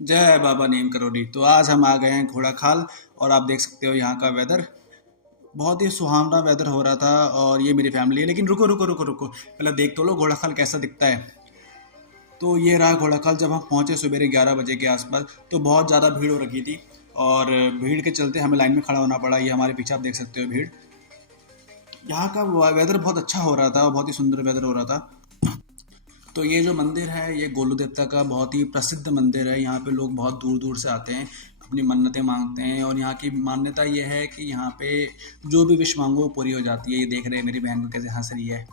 जय बाबा नीम करोली। तो आज हम आ गए हैं घोड़ा खाल। और आप देख सकते हो यहाँ का वेदर बहुत ही सुहावना वेदर हो रहा था। और ये मेरी फैमिली है, लेकिन रुको रुको रुको रुको, पहले देख तो लो घोड़ा खाल कैसा दिखता है। तो ये रहा घोड़ा खाल। जब हम पहुंचे सवेरे 11 बजे के आसपास तो बहुत ज़्यादा भीड़ हो रखी थी। और भीड़ के चलते हमें लाइन में खड़ा होना पड़ा। ये हमारे पीछे आप देख सकते हो भीड़। यहाँ का वेदर बहुत अच्छा हो रहा था और बहुत ही सुंदर वेदर हो रहा था। तो ये जो मंदिर है ये गोलू देवता का बहुत ही प्रसिद्ध मंदिर है। यहाँ पे लोग बहुत दूर दूर से आते हैं, अपनी मन्नतें मांगते हैं। और यहाँ की मान्यता ये है कि यहाँ पे जो भी विश मांगो वो पूरी हो जाती है। ये देख रहे हैं मेरी बहन को कैसे हंस रही है,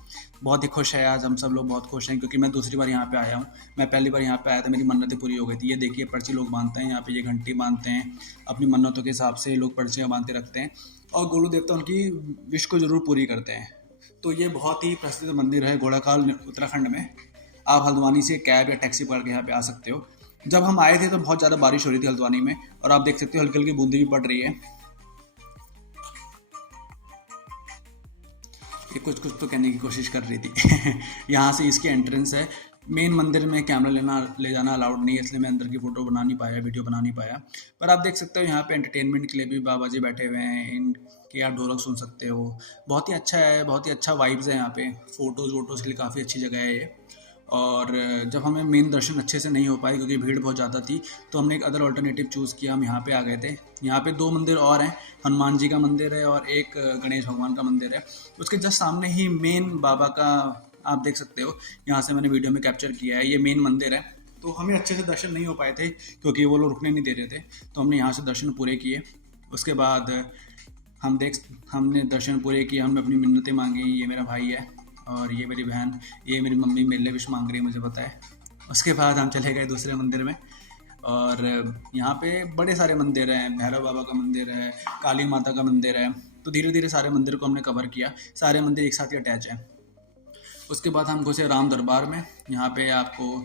बहुत ही खुश है। आज हम सब लोग बहुत खुश हैं क्योंकि मैं दूसरी बार यहाँ पे आया हूँ। मैं पहली बार यहाँ पे आया था, मेरी मन्नतें पूरी हो गई थी। ये देखिए पर्ची लोग बांधते हैं यहाँ पे, ये घंटी बांधते हैं अपनी मन्नतों के हिसाब से। लोग पर्चियाँ बांध के रखते हैं और गोलू देवता उनकी विश को ज़रूर पूरी करते हैं। तो ये बहुत ही प्रसिद्ध मंदिर है घोड़ाखाल उत्तराखंड में। आप हल्द्वानी से कैब या टैक्सी पकड़ के यहाँ पे आ सकते हो। जब हम आए थे तो बहुत ज़्यादा बारिश हो रही थी हल्द्वानी में, और आप देख सकते हो हल्की हल्की बूंदी भी पड़ रही है। ये कुछ कुछ तो कहने की कोशिश कर रही थी। यहाँ से इसकी एंट्रेंस है। मेन मंदिर में कैमरा ले जाना अलाउड नहीं है, इसलिए मैं अंदर की फ़ोटो बना नहीं पाया, वीडियो बना नहीं पाया। पर आप देख सकते हो यहाँ पे एंटरटेनमेंट के लिए भी बाबा जी बैठे हुए हैं। इनके आप ढोलक सुन सकते हो। बहुत ही अच्छा है, बहुत ही अच्छा वाइब्स है यहाँ पे। फ़ोटोज़ वोटोज़ के लिए काफ़ी अच्छी जगह है ये। और जब हमें मेन दर्शन अच्छे से नहीं हो पाए क्योंकि भीड़ बहुत ज़्यादा थी, तो हमने एक अदर ऑल्टरनेटिव चूज़ किया। हम यहाँ पे आ गए थे। यहाँ पे दो मंदिर और हैं, हनुमान जी का मंदिर है और एक गणेश भगवान का मंदिर है। उसके जस्ट सामने ही मेन बाबा का आप देख सकते हो। यहाँ से मैंने वीडियो में कैप्चर किया है, ये मेन मंदिर है। तो हमें अच्छे से दर्शन नहीं हो पाए थे क्योंकि वो लोग रुकने नहीं दे रहे थे। तो हमने यहाँ से दर्शन पूरे किए। उसके बाद हम देख हमने दर्शन पूरे किए, हमने अपनी मिन्नतें मांगी। ये मेरा भाई है और ये मेरी बहन, ये मेरी मम्मी मेरे लिए विश मांग रही है, मुझे पता है। उसके बाद हम चले गए दूसरे मंदिर में। और यहाँ पे बड़े सारे मंदिर हैं, भैरव बाबा का मंदिर है, काली माता का मंदिर है। तो धीरे धीरे सारे मंदिर को हमने कवर किया। सारे मंदिर एक साथ ही अटैच हैं। उसके बाद हम घुसे राम दरबार में। यहाँ पे आपको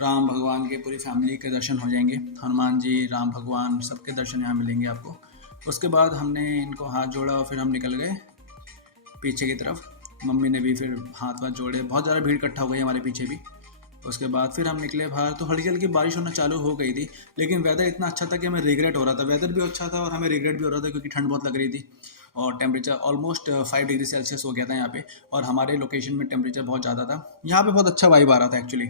राम भगवान के पूरी फैमिली के दर्शन हो जाएंगे। हनुमान जी, राम भगवान, सबके दर्शन यहाँ मिलेंगे आपको। उसके बाद हमने इनको हाथ जोड़ा और फिर हम निकल गए पीछे की तरफ। मम्मी ने भी फिर हाथ वाथ जोड़े, बहुत ज़्यादा भीड़ इकट्ठा हो गई हमारे पीछे भी। उसके बाद फिर हम निकले बाहर। तो हल्की हल्की बारिश होना चालू हो गई थी, लेकिन वेदर इतना अच्छा था कि हमें रिग्रेट हो रहा था। वेदर भी अच्छा था और हमें रिग्रेट भी हो रहा था क्योंकि ठंड बहुत लग रही थी। और टेम्परेचर ऑलमोस्ट 5 डिग्री सेल्सियस हो गया था यहाँ पे। और हमारे लोकेशन में टेम्परेचर बहुत ज़्यादा था। यहाँ पे बहुत अच्छा वाइब आ रहा था एक्चुअली।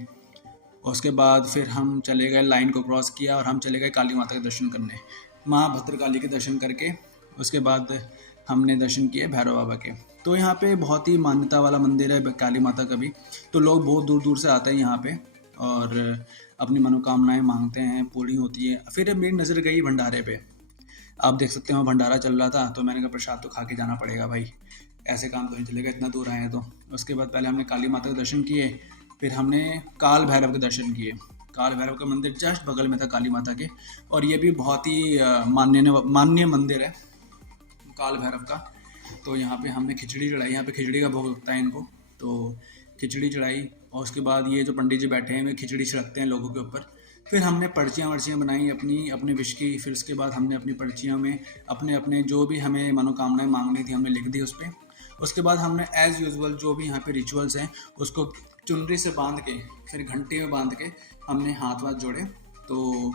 उसके बाद फिर हम चले गए, लाइन को क्रॉस किया और हम चले गए काली माता के दर्शन करने। माँ भद्रकाली के दर्शन करके उसके बाद हमने दर्शन किए भैरव बाबा के। तो यहाँ पे बहुत ही मान्यता वाला मंदिर है काली माता का भी। तो लोग बहुत दूर दूर से आते हैं यहाँ पे और अपनी मनोकामनाएं मांगते हैं, पूरी होती है। फिर मेरी नज़र गई भंडारे पे। आप देख सकते हो भंडारा चल रहा था, तो मैंने कहा प्रसाद तो खा के जाना पड़ेगा भाई, ऐसे काम तो नहीं चलेगा, इतना दूर आए हैं तो। उसके बाद पहले हमने काली माता के दर्शन किए, फिर हमने काल भैरव के दर्शन किए। काल भैरव का मंदिर जस्ट बगल में था काली माता के। और ये भी बहुत ही मान्य मंदिर है काल भैरव का। तो यहाँ पे हमने खिचड़ी चढ़ाई। यहाँ पे खिचड़ी का भोग लगता है इनको, तो खिचड़ी चढ़ाई। और उसके बाद ये जो पंडित जी बैठे हैं वे खिचड़ी छिड़कते हैं लोगों के ऊपर। फिर हमने पर्चियाँ वर्चियाँ बनाई अपनी अपने विश की। फिर उसके बाद हमने अपनी पर्चियों में अपने अपने जो भी हमें मनोकामनाएं मांगनी थी हमने लिख दी उस पर। उसके बाद हमने एज़ यूजुअल जो भी यहाँ पे रिचुअल्स हैं उसको चुनरी से बांध के, फिर घंटी में बांध के हमने हाथ वाथ जोड़े। तो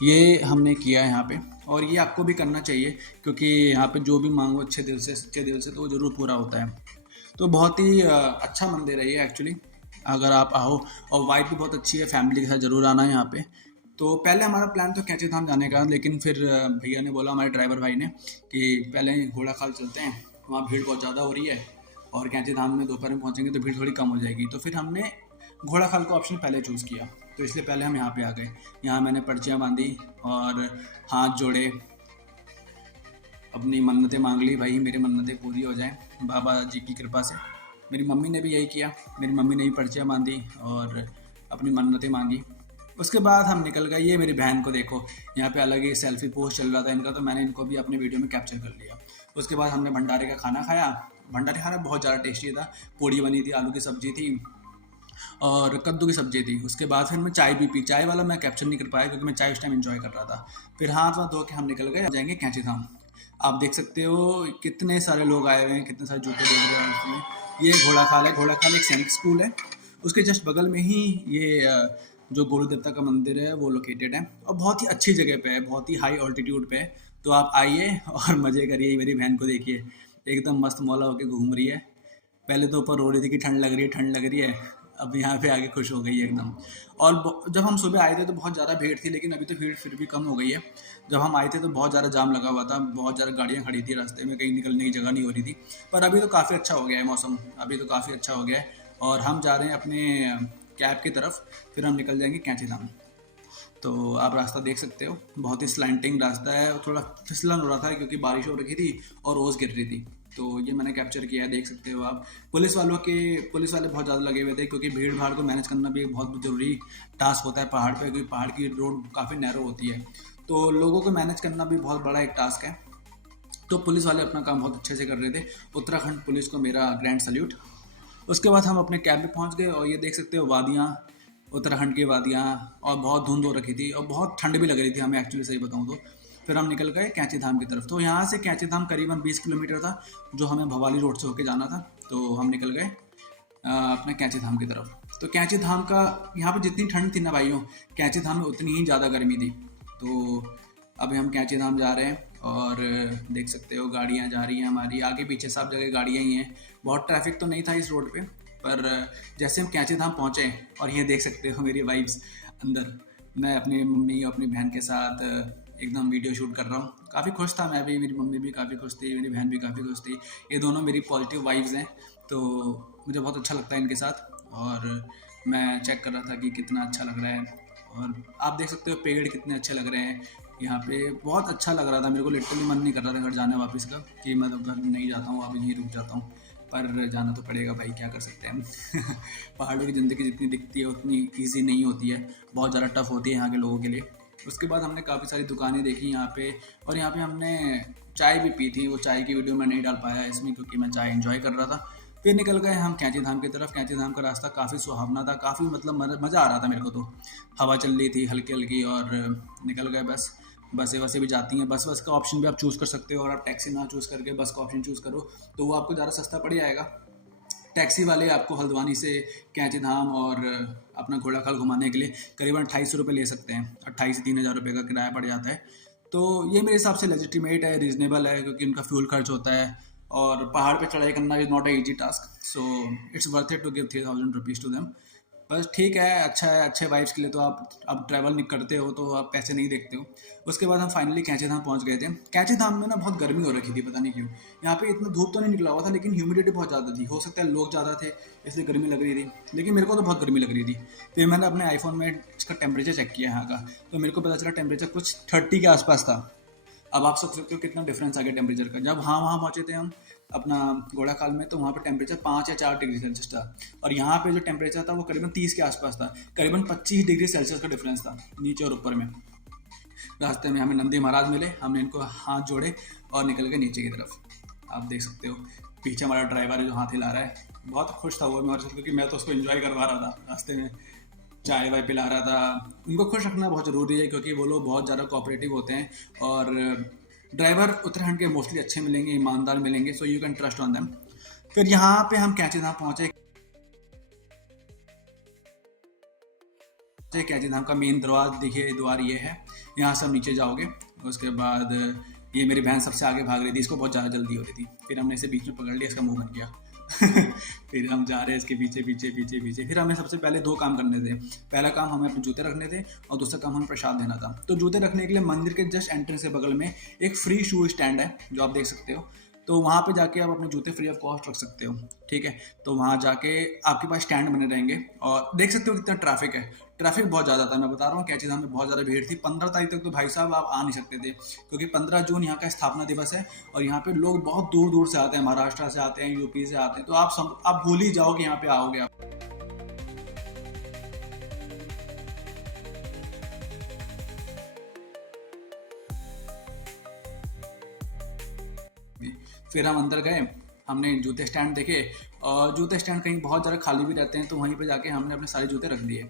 ये हमने किया है यहाँ पे। और ये आपको भी करना चाहिए क्योंकि यहाँ पे जो भी मांगो अच्छे दिल से, सच्चे दिल से, तो वो ज़रूर पूरा होता है। तो बहुत ही अच्छा मंदिर है ये एक्चुअली। अगर आप आओ, और वाइब भी बहुत अच्छी है, फैमिली के साथ ज़रूर आना है यहाँ पे। तो पहले हमारा प्लान तो कैंची धाम जाने का, लेकिन फिर भैया ने बोला, हमारे ड्राइवर भाई ने, कि पहले घोड़ा खाल चलते हैं, वहाँ भीड़ बहुत ज़्यादा हो रही है और कैंची धाम में दोपहर में पहुँचेंगे तो भीड़ थोड़ी कम हो जाएगी। तो फिर हमने घोड़ा खाल को ऑप्शन पहले चूज़ किया। तो इसलिए पहले हम यहाँ पे आ गए। यहाँ मैंने पर्चियाँ बांधी और हाथ जोड़े, अपनी मन्नतें मांग ली। भाई मेरी मन्नतें पूरी हो जाएं बाबा जी की कृपा से। मेरी मम्मी ने भी यही किया। मेरी मम्मी ने भी पर्चियाँ बांधी और अपनी मन्नतें मांगी। उसके बाद हम निकल गए। ये मेरी बहन को देखो, यहाँ पे अलग ही सेल्फी पोस्ट चल रहा था इनका, तो मैंने इनको भी अपने वीडियो में कैप्चर कर लिया। उसके बाद हमने भंडारे का खाना खाया। भंडारे खाना बहुत ज़्यादा टेस्टी था। पूड़ी बनी थी, आलू की सब्ज़ी थी और कद्दू की सब्जी थी। उसके बाद फिर मैं चाय भी पी। चाय वाला मैं कैप्चर नहीं कर पाया क्योंकि मैं चाय उस टाइम एंजॉय कर रहा था। फिर हाथ वाथ धो के हम निकल गए, जाएंगे कैंची धाम। आप देख सकते हो कितने सारे लोग आए हुए हैं, कितने सारे जूते देख रहे हैं उसमें। ये घोड़ा खाल है। घोड़ा खाल एक सैनिक स्कूल है, उसके जस्ट बगल में ही ये जो गोलू देवता का मंदिर है वो लोकेटेड है, और बहुत ही अच्छी जगह पे है, बहुत ही हाई ऑल्टीट्यूड पे है। तो आप आइए और मज़े करिए, मेरी बहन को देखिए एकदम मस्त मौला होके घूम रही है। पहले तो ऊपर रो रही थी कि ठंड लग रही है, ठंड लग रही है, अब यहाँ पे आके खुश हो गई है एकदम। और जब हम सुबह आए थे तो बहुत ज़्यादा भीड़ थी, लेकिन अभी तो भीड़ फिर भी कम हो गई है। जब हम आए थे तो बहुत ज़्यादा जाम लगा हुआ था, बहुत ज़्यादा गाड़ियाँ खड़ी थी रास्ते में, कहीं निकलने की जगह नहीं हो रही थी। पर अभी तो काफ़ी अच्छा हो गया है मौसम, अभी तो काफ़ी अच्छा हो गया है। और हम जा रहे हैं अपने कैब की तरफ, फिर हम निकल जाएंगे कैंची धाम। तो आप रास्ता देख सकते हो, बहुत ही स्लैंटिंग रास्ता है, थोड़ा फिसलन हो रहा था क्योंकि बारिश हो रखी थी और ओस गिर रही थी। तो ये मैंने कैप्चर किया है, देख सकते हो आप। पुलिस वाले बहुत ज़्यादा लगे हुए थे, क्योंकि भीड़ भाड़ को मैनेज करना भी एक बहुत ज़रूरी टास्क होता है पहाड़ पे, क्योंकि पहाड़ की रोड काफ़ी नैरो होती है, तो लोगों को मैनेज करना भी बहुत बड़ा एक टास्क है। तो पुलिस वाले अपना काम बहुत अच्छे से कर रहे थे, उत्तराखंड पुलिस को मेरा ग्रैंड सल्यूट। उसके बाद हम अपने कैब में पहुंच गए, और ये देख सकते हो वादियाँ, उत्तराखंड की वादियाँ, और बहुत धुंध हो रखी थी और बहुत ठंड भी लग रही थी हमें, एक्चुअली सही बताऊँ तो। फिर हम निकल गए कैंची धाम की तरफ। तो यहाँ से कैंची धाम करीबन 20 किलोमीटर था, जो हमें भवाली रोड से होके जाना था। तो हम निकल गए अपने कैंची धाम की तरफ। तो कैंची धाम का, यहाँ पे जितनी ठंड थी ना भाइयों, कैंची धाम में उतनी ही ज़्यादा गर्मी थी। तो अभी हम कैंची धाम जा रहे हैं, और देख सकते हो गाड़ियाँ जा रही हैं हमारी, आगे पीछे सब जगह गाड़ियाँ ही हैं। बहुत ट्रैफिक तो नहीं था इस रोड पे, पर जैसे हम कैंची धाम पहुँचे, और ये देख सकते हो मेरी वाइब्स अंदर, मैं अपनी मम्मी और अपनी बहन के साथ एकदम वीडियो शूट कर रहा हूँ। काफ़ी खुश था मैं भी, मेरी मम्मी भी काफ़ी खुश थी, मेरी बहन भी काफ़ी खुश थी। ये दोनों मेरी पॉजिटिव वाइब्स हैं, तो मुझे बहुत अच्छा लगता है इनके साथ। और मैं चेक कर रहा था कि कितना अच्छा लग रहा है, और आप देख सकते हो पेड़ कितने अच्छे लग रहे हैं यहाँ पे, बहुत अच्छा लग रहा था मेरे को। लिटरली मन नहीं कर रहा था घर जाने वापस का, कि मैं तो घर नहीं जाता हूँ, अभी यहीं रुक जाता हूँ, पर जाना तो पड़ेगा भाई, क्या कर सकते हैं हम पहाड़ों की ज़िंदगी जितनी दिखती है उतनी ईजी नहीं होती है, बहुत ज़्यादा टफ होती है यहाँ के लोगों के लिए। उसके बाद हमने काफ़ी सारी दुकानें देखी यहाँ पे, और यहाँ पे हमने चाय भी पी थी। वो चाय की वीडियो मैं नहीं डाल पाया इसमें, क्योंकि मैं चाय एंजॉय कर रहा था। फिर निकल गए हम कैंची धाम की तरफ। कैंची धाम का रास्ता काफ़ी सुहावना था, काफ़ी मतलब मज़ा आ रहा था मेरे को, तो हवा चल रही थी हल्की हल्की, और निकल गए बस। बसें वसें भी जाती हैं, बस का ऑप्शन भी आप चूज़ कर सकते हो, और आप टैक्सी ना चूज़ करके बस का ऑप्शन चूज़ करो तो वो आपको ज़्यादा सस्ता पड़ जाएगा। टैक्सी वाले आपको हल्द्वानी से कैंची धाम और अपना घोड़ाखाल घुमाने के लिए करीबन 2800 रुपये ले सकते हैं, 28 से 3000 रुपये का किराया पड़ जाता है। तो ये मेरे हिसाब से लेजिटिमेट है, रीजनेबल है, क्योंकि उनका फ्यूल खर्च होता है, और पहाड़ पे चढ़ाई करना is not a easy task, so it's worth it to give 3000 rupees to them. बस ठीक है, अच्छा है, अच्छे वाइब्स के लिए तो आप ट्रैवल नहीं करते हो तो आप पैसे नहीं देखते हो। उसके बाद हम फाइनली कैंची धाम पहुंच गए थे। कैंची धाम में ना बहुत गर्मी हो रखी थी, पता नहीं क्यों। यहाँ पे इतना धूप तो नहीं निकला हुआ था, लेकिन ह्यूमिडिटी बहुत ज़्यादा थी, हो सकता है लोग ज़्यादा थे इसलिए गर्मी लग रही थी, लेकिन मेरे को तो बहुत गर्मी लग रही थी। फिर मैंने अपने आईफोन में इसका टेम्परेचर चेक किया यहाँ का, तो मेरे को पता चला टेम्परेचर कुछ 30 के आसपास था। अब आप सोच सकते हो कितना डिफरेंस आ गया टेम्परेचर का। जब वहाँ पहुँचे थे हम अपना घोड़ाखाल में, तो वहाँ पे टेम्परेचर 5 या 4 डिग्री सेल्सियस था, और यहाँ पे जो टेम्परेचर था वो करीबन 30 के आसपास था। करीबन 25 डिग्री सेल्सियस का डिफरेंस था नीचे और ऊपर में। रास्ते में हमें नंदी महाराज मिले, हमने इनको हाथ जोड़े और निकल गए नीचे की तरफ। आप देख सकते हो पीछे हमारा ड्राइवर है जो हाथ हिला रहा है, बहुत खुश था वो हमारे साथ, क्योंकि मैं तो उसको एंजॉय करवा रहा था, रास्ते में चाय वाय पिला रहा था। उनको खुश रखना बहुत ज़रूरी है, क्योंकि वो लोग बहुत ज़्यादा कोऑपरेटिव होते हैं, और ड्राइवर उत्तराखंड के मोस्टली अच्छे मिलेंगे, ईमानदार मिलेंगे, so you can trust on them. फिर यहाँ पे हम कैंची धाम पहुँचे। कैंची धाम का मेन दरवाज़ा देखिए, द्वार ये है, यहाँ से हम नीचे जाओगे। उसके बाद ये मेरी बहन सबसे आगे भाग रही थी, इसको बहुत ज़्यादा जल्दी हो रही थी, फिर हमने इसे बीच में पकड़ लिया, इसका मुंह बन गया फिर हम जा रहे हैं इसके पीछे पीछे पीछे पीछे। फिर हमें सबसे पहले 2 काम करने थे। पहला काम हमें अपने जूते रखने थे, और दूसरा काम हमें प्रसाद देना था। तो जूते रखने के लिए मंदिर के जस्ट एंट्रेंस के बगल में एक फ्री शू स्टैंड है, जो आप देख सकते हो। तो वहाँ पे जाके आप अपने जूते फ्री ऑफ कॉस्ट रख सकते हो, ठीक है। तो वहाँ जाके आपके पास स्टैंड बने रहेंगे, और देख सकते हो कितना ट्रैफिक है। ट्रैफिक बहुत ज़्यादा था, मैं बता रहा हूँ, कैंची धाम में बहुत ज़्यादा भीड़ थी। 15 तारीख तक तो भाई साहब आप आ नहीं सकते थे, क्योंकि 15 जून यहाँ का स्थापना दिवस है, और यहाँ पे लोग बहुत दूर दूर से आते हैं, महाराष्ट्र से आते हैं, यूपी से आते हैं। तो आप भूल ही जाओ कि यहाँ पे आओगे आप। फिर हम अंदर गए, हमने जूते स्टैंड देखे, और जूते स्टैंड कहीं बहुत ज़्यादा खाली भी रहते हैं, तो वहीं पे जाके हमने अपने सारे जूते रख दिए।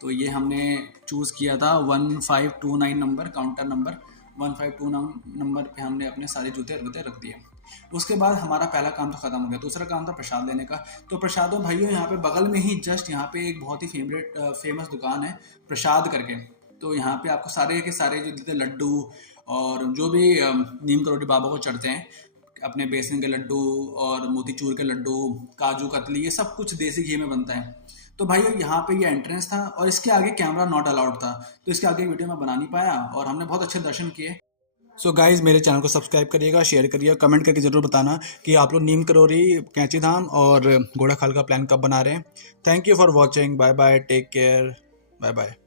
तो ये हमने चूज़ किया था 1529 नंबर, काउंटर नंबर 1529 नंबर पे हमने अपने सारे जूते रख दिए। उसके बाद हमारा पहला काम तो ख़त्म हो गया। दूसरा काम था प्रसाद लेने का। तो प्रसादों भाइयों यहाँ पे बगल में ही जस्ट यहाँ पे एक बहुत ही फेमस दुकान है प्रसाद करके। तो यहाँ पे आपको सारे के सारे जो देते लड्डू और जो भी नीम करोड़ी बाबा को चढ़ते हैं, अपने बेसन के लड्डू और मोतीचूर के लड्डू, काजू कतली, ये सब कुछ देसी घी में बनता है। तो भाई यहाँ पे ये एंट्रेंस था और इसके आगे कैमरा नॉट अलाउड था, तो इसके आगे वीडियो मैं बना नहीं पाया और हमने बहुत अच्छे दर्शन किए। सो गाइज मेरे चैनल को सब्सक्राइब करिएगा, शेयर करिएगा, कमेंट करके ज़रूर बताना कि आप लोग नीम करोरी, कैंची धाम और घोड़ा खाल का प्लान कब बना रहे हैं। Thank you for watching, bye bye, take care, bye bye.